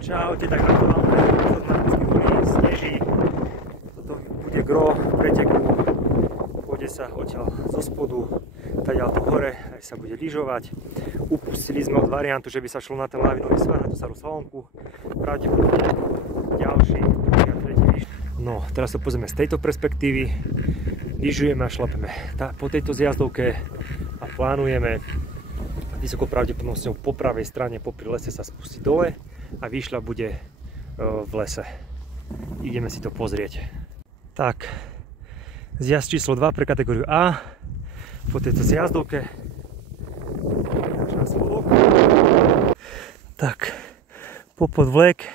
Čaute, tak na to máme Maďarskej hory, sneží. Toto bude gro preteku. Pôjde sa odtiaľ zo spodu, tadiaľ to hore, aj sa bude lyžovať. Upustili sme od variantu, že by sa šlo na ten lavinový svah, na tú starú slalomku. Pravdepodobne ďalší, druhý a tretí výšľap. No, teraz sa pozrieme z tejto perspektívy. Lyžujeme a šlapeme po tejto zjazdovke a plánujeme vysokou pravdepodobnosťou po pravej strane popri lese sa spustiť dole a výšľap bude v lese. Ideme si to pozrieť. Tak, zjazd číslo 2 pre kategóriu A po tejto zjazdovke. Tak, popod vlek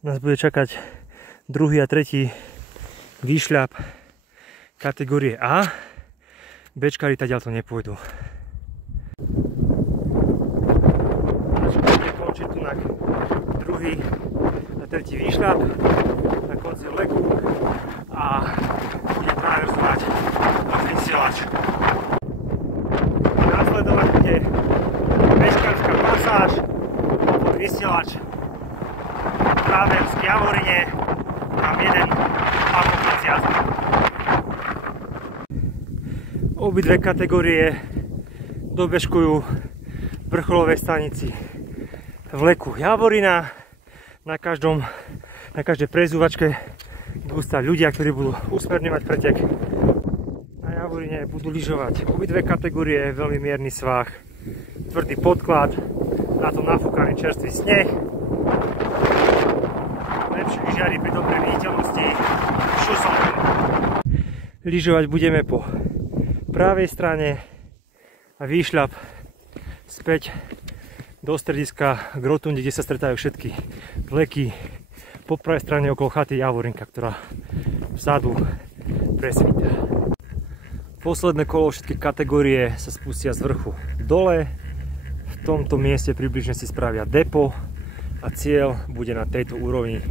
nás bude čakať druhý a tretí výšľap kategórie A. Bčkári tadiaľ to nepôjdu. Končí tu na druhý a tretí výšľap na konci vleku a bude traverzovať vysielač. Následovať bude bečkárska pasáž pod vysielač travers v Javorine, tam jeden alkohol zjazd. Obidve kategórie dobežkujú vrcholovej stanici vleku Javorina. Na každej prezúvačke budú stať ľudia, ktorí budú usmerňovať pretek. Na Javorine budú lyžovať obidve kategórie, veľmi mierny svah, tvrdý podklad, na to nafúkaný čerstvý sneh. Lepší lyžiari pri dobrej viditeľnosti šusom. Lyžovať budeme po pravej strane a výšľap späť do strediska k rotunde, kde sa stretajú všetky vleky po pravej strane okolo chaty Javorinka, ktorá vzadu presvíta. Posledné kolo všetky kategórie sa spustia z vrchu dole. V tomto mieste približne si spravia depo a cieľ bude na tejto úrovni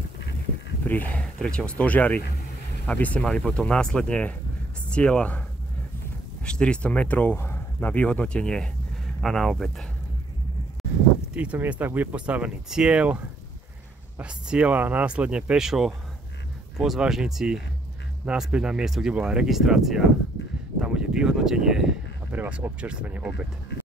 pri 3. stožiari, aby ste mali potom následne z cieľa 400 metrov na vyhodnotenie a na obed. V týchto miestach bude postavený cieľ a z cieľa následne pešo po zvážnici naspäť na miesto, kde bola registrácia. Tam bude vyhodnotenie a pre vás občerstvenie obed.